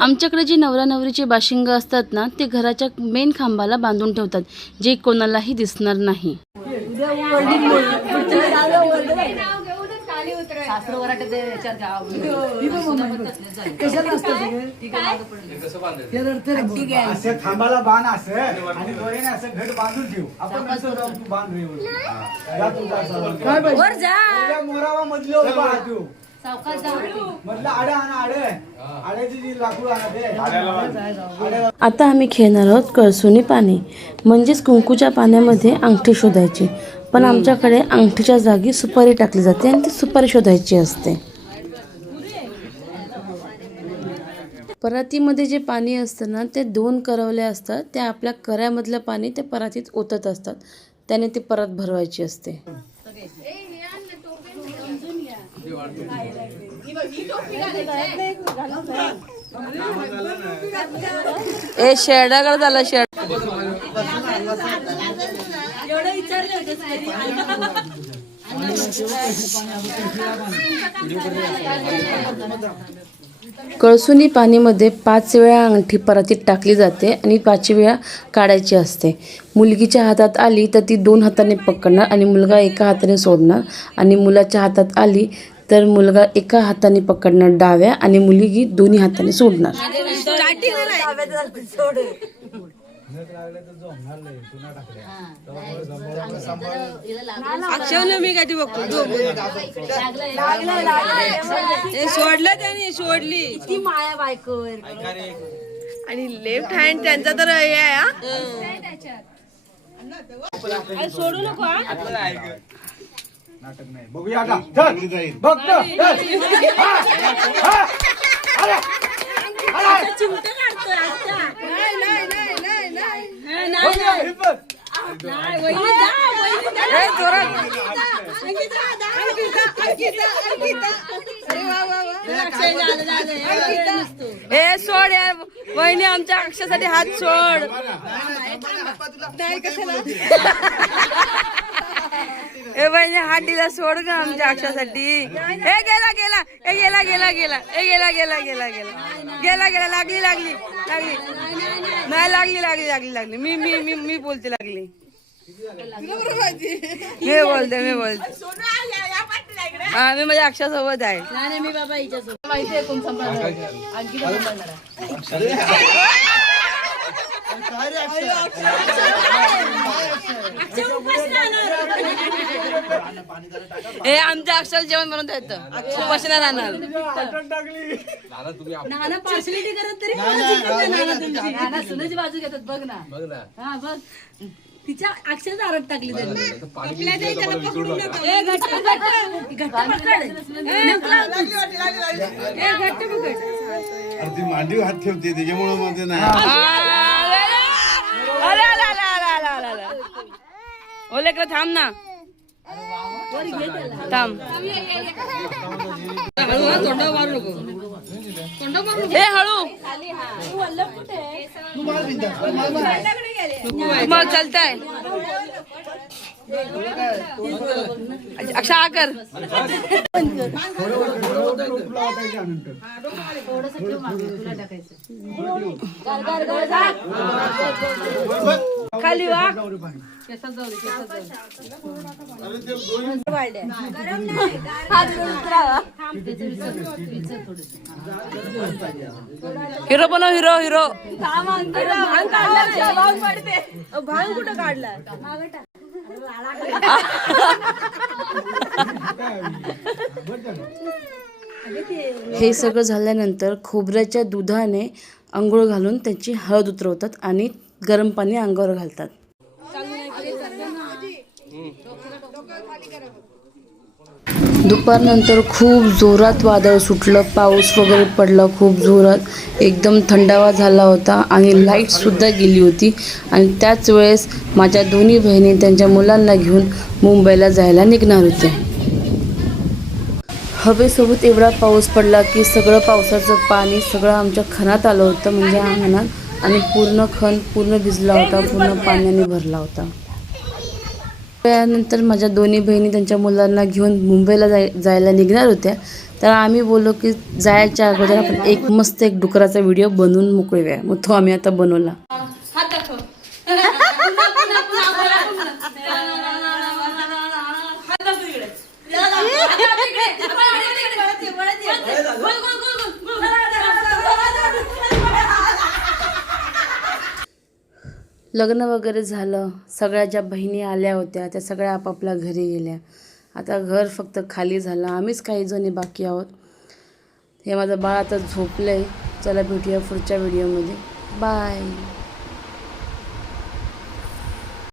आमच्याकडे जे नवरा नवरीचे बाशिंग असतात ना, ते घराच्या मेन खांबाला बांधून ठेवतात, जे कोणालाही दिसणार नाही. खांबाला बांध असं आणि दोरीने असं घट बांधून ठेवू आपण बांध मोरावा मधले आता आम्ही खेळणार आहोत कळसुनी पाणी, म्हणजेच कुंकूच्या पाण्यामध्ये अंगठी शोधायची. पण आमच्याकडे अंगठीच्या जागी सुपारी टाकली जाते आणि ती सुपारी शोधायची असते. परातीमध्ये जे पाणी असतं ना, ते 2 करवल्या असतात. त्या आपल्या करामधलं पाणी ते परातीत ओतत असतात, त्याने ती परत भरवायची असते. ए शेडाकडे झाला शेड. कळसुनी पाणीमध्ये 5 वेळा अंगठी परातीत टाकली जाते आणि 5 वेळा काढायची असते. मुलगीच्या हातात आली तर ती 2 हाताने पकडणार आणि मुलगा एका हाताने सोडणार, आणि मुलाच्या हातात आली तर मुलगा एका हाताने पकडणार डाव्या आणि मुलगी दोन्ही हाताने सोडणार. सोडलं त्याने, सोडली ती माया बायकोवर. आणि लेफ्ट हँड त्यांचा तर हे आहे. सोडू नको नाटक नाही. बघूया आता. चल बघतो. चिमटे काढतोय आता. ए सोड यार वहिनी, आमच्या अक्षासाठी हात सोड. ए वहिनी हात दिला, सोड ग आमच्या अक्षासाठी. ए गेला गेला ए गेला गेला गेला ए गेला गेला गेला गेला गेला गेला. लागली लागली लागली नाही लागली लागली लागली लागली. मी मी मी मी बोलते लागली. मी बोलते हा, मी माझ्या अक्षासोबत आहे. मी बाबा हिच्यासोबत माहिती आहे कोण सांभाळणार. आणखी कोण सांभाळणार. हे आमच्या अक्षर जेवण बनवता येतं, उपाशी नाही राहणार. नाना पार्सलिटी करत तरी नाना सुनेची बाजू घेतात. बघ ना, हा बघ तिच्या अक्षर आरत टाकली त्यांनी. मांडीव हात ठेवते त्याच्यामुळे मध्ये नाही. ओले का थांब ना, थांब. तोंडा मारू नको, हे हळू. तुम्हाला चालतंय अक्षा आकर. खाली वा. हिरो बनव, हिरो हिरो. भांग कुठं काढला. हे सगळं झाल्यानंतर खोबऱ्याच्या दुधाने अंघोळ घालून त्याची हळद उतरवतात आणि गरम पाणी अंगावर घालतात. दुपारनंतर खूप जोरात वादळ सुटलं, पाऊस वगैरे पडला खूप जोरात, एकदम थंडावा झाला होता आणि लाईटसुद्धा गेली होती. आणि त्याच वेळेस माझ्या दोन्ही बहिणी त्यांच्या मुलांना घेऊन मुंबईला जायला निघणार होते. हवेसोबत एवढा पाऊस पडला की सगळं पावसाचं पाणी सगळं आमच्या खणात आलं होतं, म्हणजे अंगणात, आणि पूर्ण खण पूर्ण भिजला होता, पूर्ण पाण्याने भरला होता. त्यानंतर माझ्या दोन्ही बहिणी त्यांच्या मुलांना घेऊन मुंबईला जायला निघणार होत्या. तर आम्ही बोललो की जायच्या अगोदर आपण एक मस्त एक डुकराचा व्हिडिओ बनवून मोकळूया. मग तो आम्ही आता बनवला. हात दाखव. हात दाखव इकडे. लग्न वगैरे झालं. सगळ्या ज्या बहिणी आल्या होत्या त्या सगळ्या आपापल्या घरी गेल्या. आता घर फक्त खाली झालं. आम्हीच काही जणी बाकी आहोत. हे माझं बाळ आता झोपलं आहे. चला भेटूया पुढच्या व्हिडिओमध्ये. बाय.